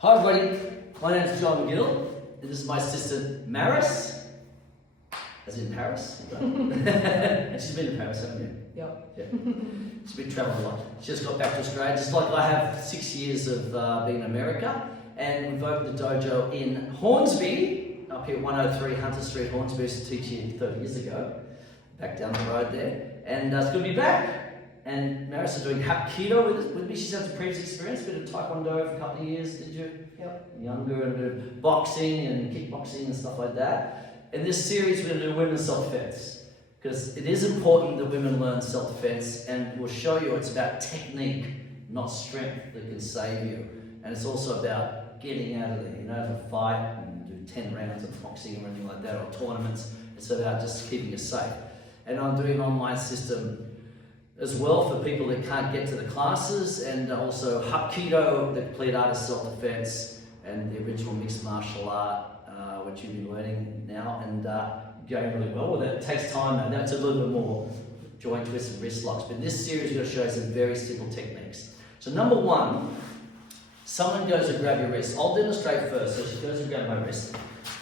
Hi everybody, my name is John Gill, and this is my sister Maris, as in Paris, and she's been to Paris, haven't you? Yep. Yeah. She's been travelling a lot. She just got back to Australia, just like I have 6 years of being in America, and we've opened the dojo in Hornsby, up here at 103 Hunter Street, Hornsby. I used to teach here 30 years ago, back down the road there, and it's good to be back. And Maris is doing Hapkido with me. She's had some previous experience, a bit of Taekwondo for a couple of years, did you? Yep. Younger, and a bit of boxing and kickboxing and stuff like that. In this series, we're going to do women's self-defense, because it is important that women learn self-defense, and we'll show you it's about technique, not strength, that can save you. And it's also about getting out of there. You know, if a fight and do 10 rounds of boxing or anything like that, or tournaments, it's about just keeping you safe. And I'm doing an online system as well for people that can't get to the classes, and also Hapkido, the complete art of self-defense, and the original mixed martial art, which you've been learning now, and going really well with it. It takes time, and that's a little bit more joint twists and wrist locks. But in this series, we're going to show you some very simple techniques. So number one, someone goes to grab your wrist. I'll demonstrate first. So she goes and grab my wrist.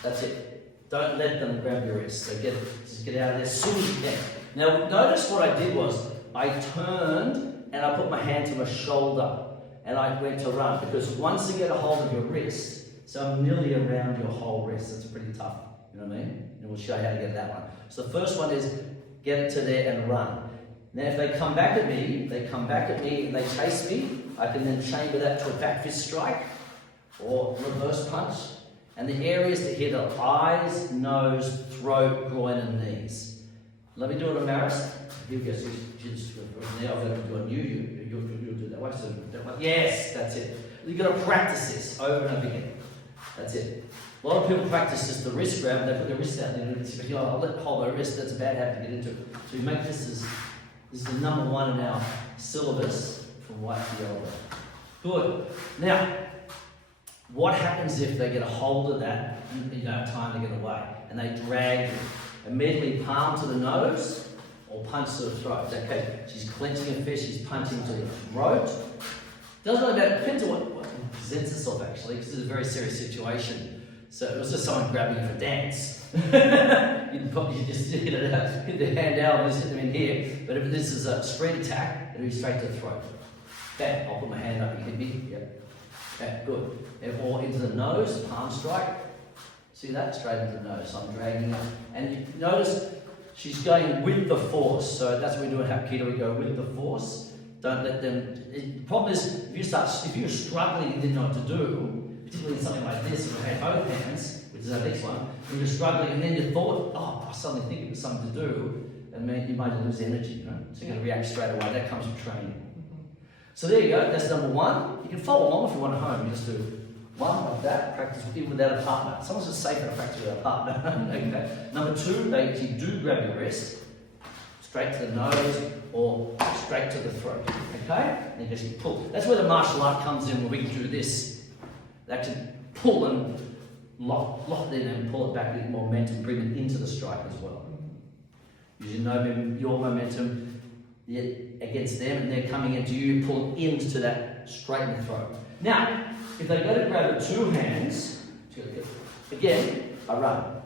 That's it. Don't let them grab your wrist. So just get out of there as soon as you can. Now notice what I did was, I turned and I put my hand to my shoulder and I went to run, because once you get a hold of your wrist, so I'm nearly around your whole wrist. It's pretty tough, you know what I mean? And we'll show you how to get that one. So the first one is get it to there and run. Now if they come back at me, and they chase me, I can then chamber that to a back fist strike or reverse punch. And the areas to hit are eyes, nose, throat, groin and knees. Let me do it on Maris. Here we go. So now I'm going to do a you'll do that way. So that way. Yes, that's it. You've got to practice this over and over again. That's it. A lot of people practice just the wrist grab. They put their wrist out there and say, "Oh, I'll let hold my wrist." That's a bad habit to get into. So you make this is the number one in our syllabus from white to yellow. Good. Now, what happens if they get a hold of that and you don't have time to get away, and they drag you? Immediately palm to the nose or punch to the throat. Okay, she's clenching her fist, she's punching to the throat. Doesn't really matter, it depends on what presents itself actually, because this is a very serious situation. So it was just someone grabbing you for dance. You'd probably just hit it out, hit the hand out and just hit them in here. But if this is a street attack, it'll be straight to the throat. Bam, I'll put my hand up, you hit me. Yep. Okay, good. Or into the nose, palm strike. See that? Straight into the nose. So I'm dragging it. And you notice she's going with the force. So that's what we do in Hapkido. We go with the force. Don't let them. The problem is, if you're struggling and didn't know what to do, particularly in something like this, you have both hands, which is our next one, and you're struggling, and then you thought, oh, I suddenly think it was something to do, and you might lose energy, you know? So you're going to react straight away. That comes from training. So there you go. That's number one. You can follow along if you want at home. You just do one like that, practice even without a partner. Sometimes it's safer to practice without a partner. Okay. Number two, they actually do grab your wrist, straight to the nose or straight to the throat. Okay? And you just pull. That's where the martial art comes in, where we can do this. They actually pull and lock it in and pull it back with momentum, bring it into the strike as well. Using your momentum against them, and they're coming into you, pull into that straight in the throat. Now, if they go to grab the two hands, again, I run.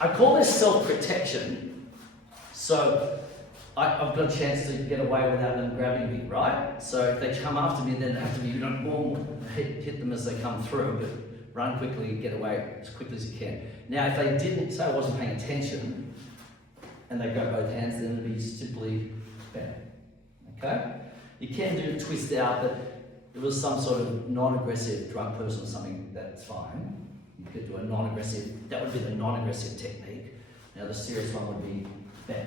I call this self-protection, so I've got a chance to get away without them grabbing me, right? So if they come after me, then after me, you don't hit them as they come through, but run quickly and get away as quickly as you can. Now, if they didn't, say I wasn't paying attention, and they go both hands, then it'd be simply bam. Okay? You can do a twist out, but if it was some sort of non-aggressive drunk person or something, that's fine. You could do a non-aggressive, that would be the non-aggressive technique. Now the serious one would be bam.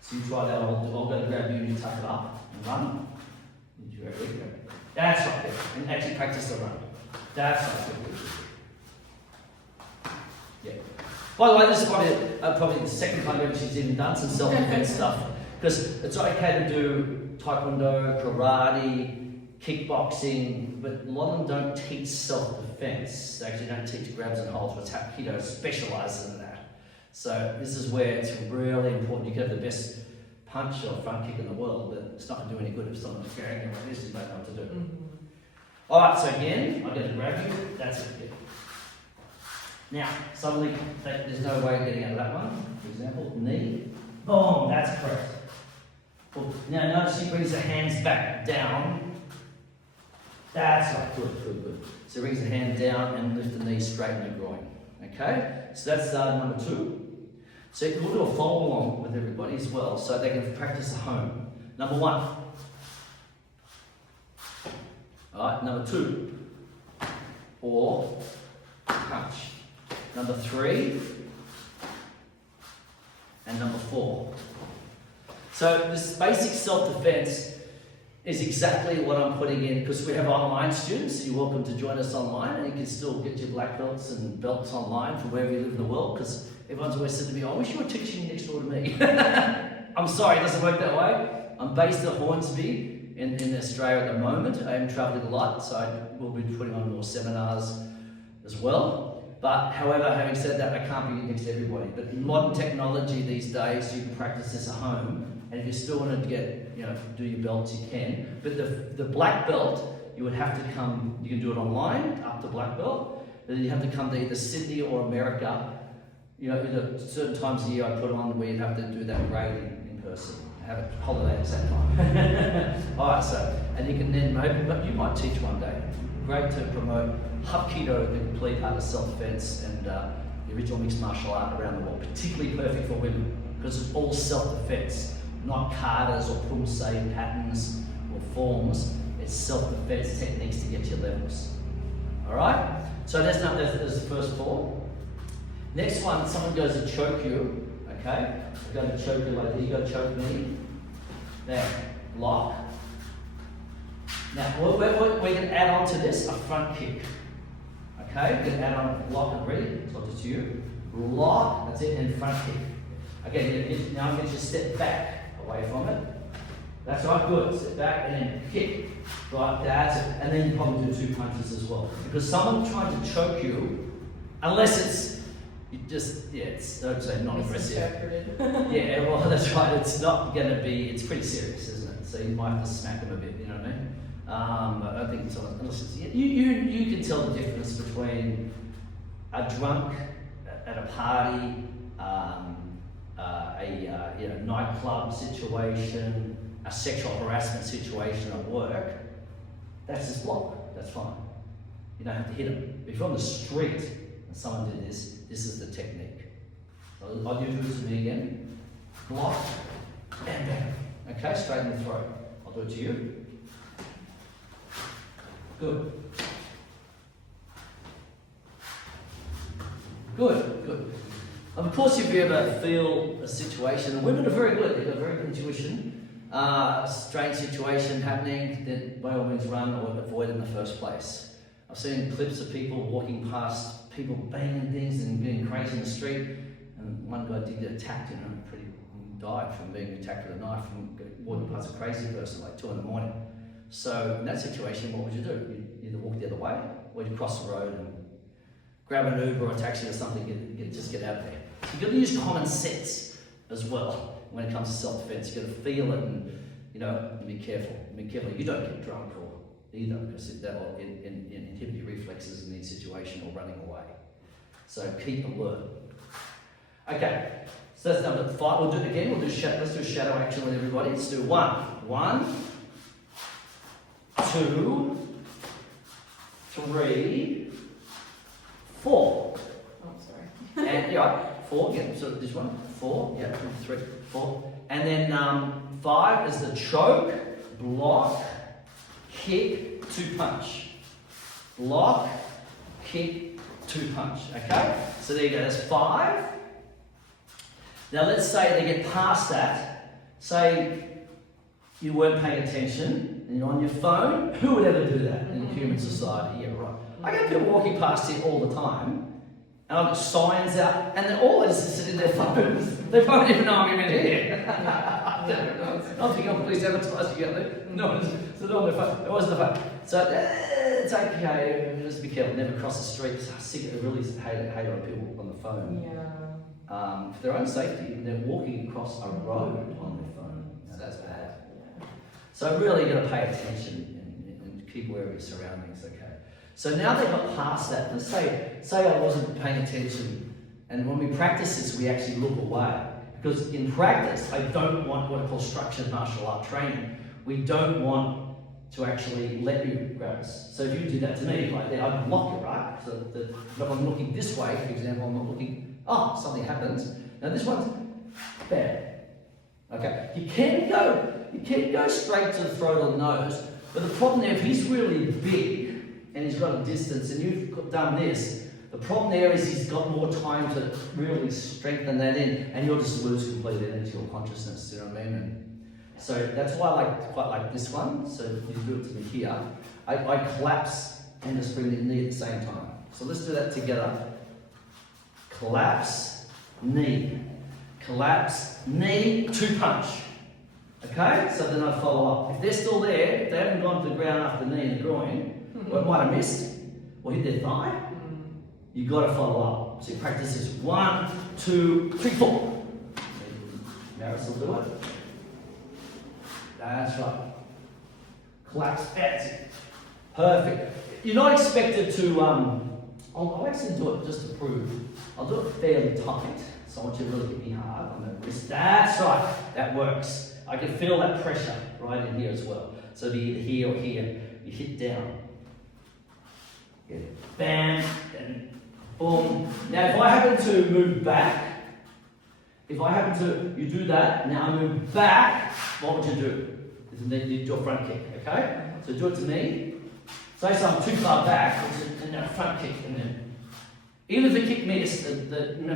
So you try that, I'll go to grab you and you tuck it up and run. That's right there. And actually practice the run. That's right there. Yeah. By the way, this is probably the second time ever she's even done some self-defense stuff. Because it's okay to do Taekwondo, karate, kickboxing, but a lot of them don't teach self-defense. They actually don't teach grabs and holds, but Hapkido specialises in that. So this is where it's really important. You can have the best punch or front kick in the world, but it's not going to do any good if someone's carrying you like this, you don't know what to do. Alright, so again, I'm going to grab you. That's it. Good. Now, suddenly, there's no way of getting out of that one. For example, knee. Boom, that's correct. Well, now notice he brings the hands back down. That's right, good. So he brings the hand down and lift the knee straight in the groin. Okay? So that's number 2. So we'll do a follow along with everybody as well so they can practice at home. Number 1. Alright, number 2. Or punch. Number 3. And number 4. So this basic self-defense is exactly what I'm putting in, because we have online students. You're welcome to join us online, and you can still get your black belts and belts online from wherever you live in the world, because everyone's always said to me, I wish you were teaching next door to me. I'm sorry, it doesn't work that way. I'm based at Hornsby in Australia at the moment. I am travelling a lot, so I will be putting on more seminars as well. But however, having said that, I can't be next to everybody. But in modern technology these days, you can practice this at home. And if you still want to get, do your belts, you can. But the black belt, you would have to come, you can do it online, up to black belt. But then you have to come to either Sydney or America. Certain times a year I put on where you have to do that grading in person. Have a holiday at the same time. Alright, and you can then but you might teach one day. Great to promote Hapkido, the complete art of self-defense, and the original mixed martial art around the world. Particularly perfect for women, because it's all self-defense. Not katas or pumse patterns or forms. It's self-defense techniques to get to your levels. Alright? So that's the first 4. Next one, someone goes to choke you. Okay? I'm going to choke you like that. You go choke me. Now, lock. Now, we can add on to this a front kick. Okay? We can add on lock and ready. So it's you. Lock, that's it, and front kick. Okay, now I'm going to step back away from it. That's right, good. Step back and then kick. Right, that's it. And then you probably do 2 punches as well. Because someone trying to choke you, unless it's don't say non-aggressive. Yeah, well, that's right. It's not going to be, it's pretty serious, isn't it? So you might have to smack them a bit, you know what I mean? I don't think someone, unless it's, you can tell the difference between a drunk at a party, a nightclub situation, a sexual harassment situation at work. That's just block. That's fine. You don't have to hit them. If you're on the street and someone did this, this is the technique. So I'll do this to me again. Block and bang. Okay, straight in the throat. I'll do it to you. Good. Good. Of course, if you ever feel a situation, and women are very good, they've got very good intuition, a strange situation happening, then by all means run or avoid it in the first place. I've seen clips of people walking past, people banging things and getting crazy in the street, and one guy did get attacked, died from being attacked with a knife from walking past a crazy person like 2 in the morning. So in that situation, what would you do? You'd either walk the other way, or you'd cross the road and grab an Uber or a taxi or something, just get out of there. So you've got to use common sense as well when it comes to self-defense. You've got to feel it and be careful. Be careful you don't get drunk or either, because that will inhibit your reflexes in each situation or running away. So keep alert. Okay, so that's number 5. We'll do it again. Let's do shadow action with everybody. Let's do 1, 2, 3, 4. Oh, sorry. And 4. Yeah. So this one. 4. Yeah. 3, 4. And then 5 is the choke, block, kick, 2 punch. Block, kick, 2 punch. Okay. So there you go. That's 5. Now let's say they get past that. Say you weren't paying attention and you're on your phone. Who would ever do that in human society? Yeah, right. I get people walking past here all the time, and I've got signs out, and they're all just sitting in their phones. They don't even know I'm even here. I think I'm police advertising out there. No, it's not on their phone. It wasn't the phone. So it's okay. Just be careful. Never cross the street. I'm sick of really hate on people on the phone. Yeah. For their own safety, they're walking across a road on their phone. Now, that's bad. Yeah. So really, you've got to pay attention and keep keep aware of your surroundings, okay? So now they got past that. Let's say I wasn't paying attention, and when we practice this, we actually look away. Because in practice, I don't want what I call structured martial art training. We don't want to actually let you grab us. So if you did that to me, like that, I'd block you, right? So that if I'm looking this way, for example, I'm not looking, something happens. Now this one's bad. Okay, you can go straight to the throat or the nose, but the problem there, if he's really big and he's got a distance and you've done this, the problem there is he's got more time to really strengthen that in, and you'll just lose complete energy or consciousness, you know what I mean? So that's why I quite like this one. So you do it to me here. I collapse and just bring the knee at the same time. So let's do that together. Collapse, knee. Collapse, knee, 2 punch. Okay? So then I follow up. If they're still there, if they haven't gone to the ground after the knee and the groin, what might have missed, or hit their thigh, you've got to follow up. So you practice this 1, 2, 3, 4. Maris will do it. That's right. Collapse, that's it. Perfect. You're not expected to, I'll actually do it just to prove. I'll do it fairly tight. So I want you to really hit me hard on the wrist. That's right. That works. I can feel that pressure right in here as well. So it'll be either here or here. You hit down. Yeah. Bam, and boom. Now if I happen to move back, you do that, now I move back, what would you do? You do your front kick, okay? So do it to me. Say so I'm too far back, and then a front kick, and then, even if the kick missed,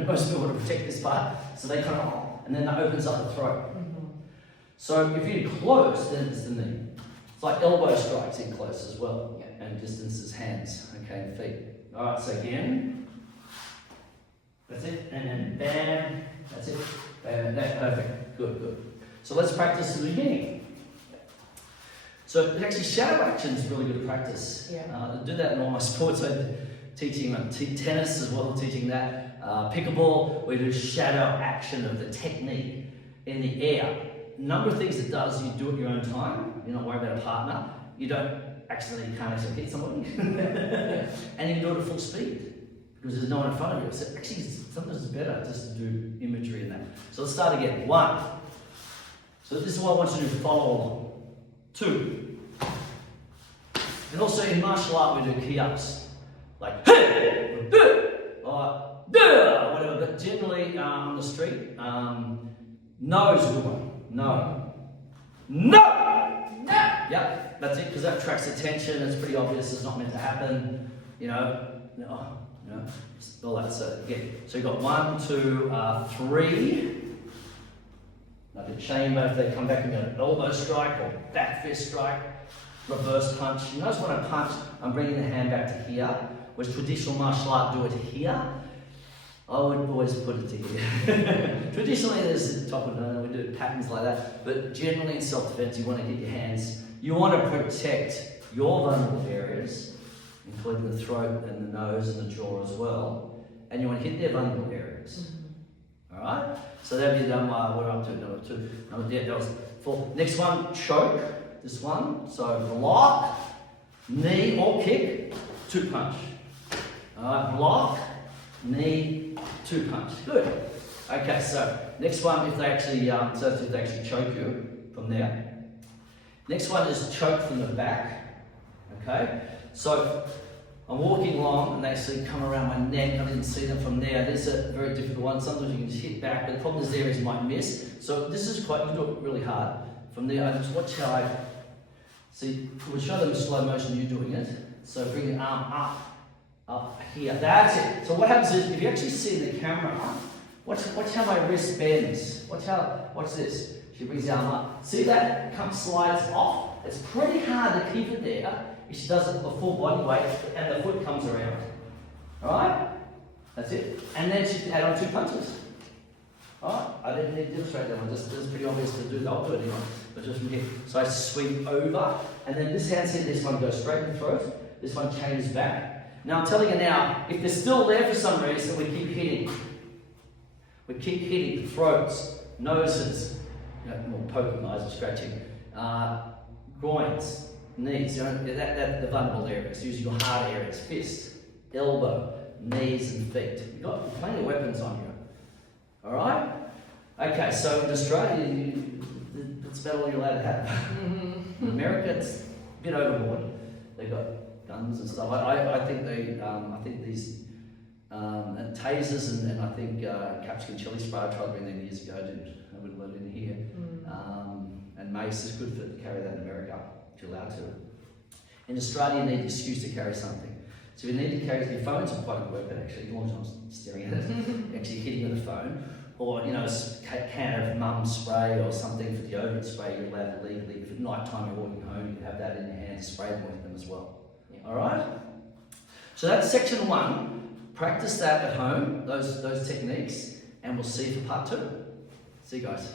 most people want to protect this part, so they kind of, and then that opens up the throat. So if you're close, then it's the knee. It's like elbow strikes in close as well, and distances hands, okay, and feet. All right, so again, that's it, and then bam, that's it, bam, that's perfect, good. So let's practice at the beginning. So actually shadow action is really good practice. I do that in all my sports. I'm teaching tennis as well, teaching that. Pickleball, we do shadow action of the technique in the air. A number of things it does, you do it your own time, you're not worried about a partner, you can't actually hit somebody, and you can do it at full speed because there's no one in front of you. So actually, sometimes it's better just to do imagery in that. So let's start again. 1. So this is what I want you to follow along. 2. And also in martial art, we do key-ups. Like, hey, or whatever. But generally on the street, no is a good one. No. Yep, that's it, because that attracts attention. It's pretty obvious. It's not meant to happen. All that. So again, so you've got 1, 2, 3. Like a chamber, if they come back and go an elbow strike or back fist strike, reverse punch. You notice when I punch, I'm bringing the hand back to here, whereas traditional martial art do it here. I would always put it to here. Traditionally, there's top and down, we do patterns like that, but generally in self-defense, you want to get your hands, you want to protect your vulnerable areas, including the throat and the nose and the jaw as well, and you want to hit their vulnerable areas. Alright? So that'll be done by, we're up to number 2. That was 4. Next one, choke. This one. So block, knee or kick, 2 punch. Alright, block, knee, 2 punch. Good. Okay, so next one, if they actually choke you from there. Next one is choke from the back. Okay? So I'm walking along and they actually come around my neck. I didn't see them from there. This is a very difficult one. Sometimes you can just hit back, but the problem is there is you might miss. So this is quite, you do it really hard. From there, I just watch how I, see, we'll show them in slow motion you doing it. So bring your arm up here. That's it. So what happens is, if you actually see the camera, watch how my wrist bends. Watch this. She brings the arm up. See that? Slides off. It's pretty hard to keep it there. If she does it with full body weight and the foot comes around. Alright? That's it. And then she can add on 2 punches. Alright? I didn't need to demonstrate that one. It's pretty obvious to do. I'll do it anyway. But just from here. So I swing over. And then this hand's here. This one goes straight in the throat. This one changes back. Now I'm telling you now, if they're still there for some reason, we keep hitting. We keep hitting throats, noses, more poking eyes or scratching, groins. knees, that the vulnerable areas. Use your hard areas, fist, elbow, knees and feet. You've got plenty of weapons on you. Alright? Okay, so in Australia, that's about all you're allowed to have. In America, it's a bit overboard. They've got guns and stuff. I think these tasers and I think capsicum chili spray I tried to bring them years ago. I wouldn't let it in here. And mace is good to carry that in America if you're allowed to. In Australia, you need an excuse to carry something. So if you need to carry your phone's a quite a good weapon actually. As long as I'm staring at it, actually hitting with a phone, or a can of mum spray or something for deodorant spray. You're allowed to legally. If at night time you're walking home, you have that in your hand to spray them with them as well. Yeah. All right. So that's section 1. Practice that at home, those techniques, and we'll see you for part 2. See you guys.